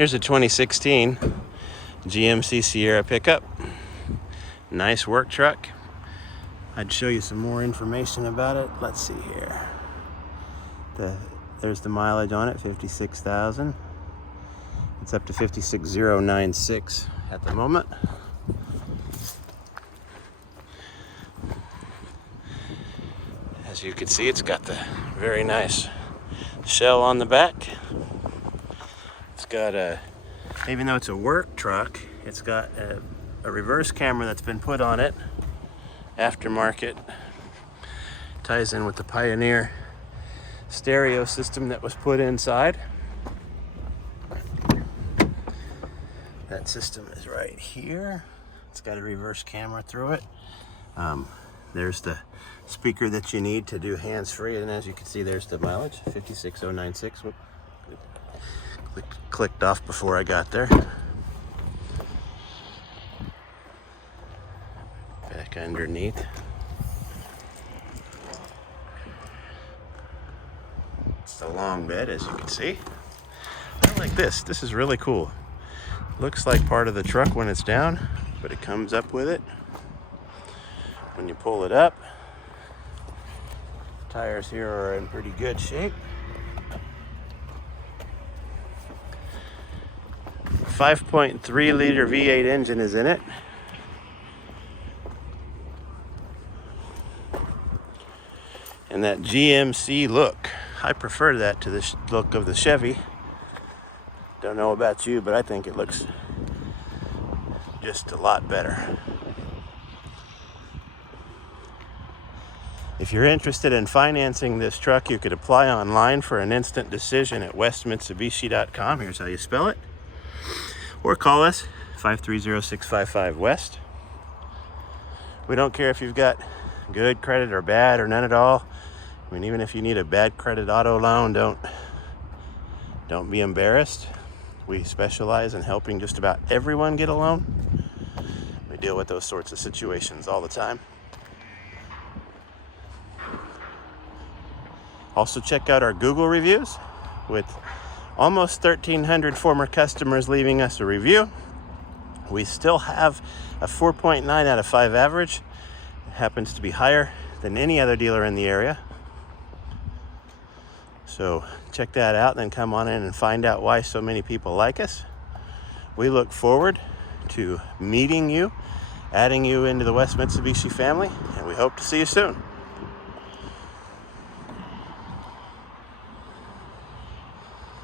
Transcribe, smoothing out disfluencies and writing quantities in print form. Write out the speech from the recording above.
Here's a 2016 GMC Sierra pickup. Nice work truck. I'd show you some more information about it. Let's see here. There's the mileage on it, 56,000. It's up to 56,096 at the moment. As you can see, it's got the very nice shell on the back. It's got even though it's a work truck, it's got a reverse camera that's been put on it. Aftermarket. Ties in with the Pioneer stereo system that was put inside. That system is right here. It's got a reverse camera through it. There's the speaker that you need to do hands-free, and as you can see, there's the mileage, 56,096. Whoop. Clicked off before I got there. Back underneath. It's the long bed, as you can see. I like this. This is really cool. Looks like part of the truck when it's down, but it comes up with it when you pull it up. Tires here are in pretty good shape. 5.3 liter V8 engine is in it. And that GMC look, I prefer that to the look of the Chevy. Don't know about you, but I think it looks just a lot better. If you're interested in financing this truck, you could apply online for an instant decision at westmitsubishi.com. Here's how you spell it. Or call us, 530-655-WEST. We don't care if you've got good credit or bad or none at all. I mean, even if you need a bad credit auto loan, don't be embarrassed. We specialize in helping just about everyone get a loan. We deal with those sorts of situations all the time. Also, check out our Google reviews with almost 1,300 former customers leaving us a review. We still have a 4.9 out of 5 average. It happens to be higher than any other dealer in the area. So check that out, then come on in and find out why so many people like us. We look forward to meeting you, adding you into the West Mitsubishi family, and we hope to see you soon.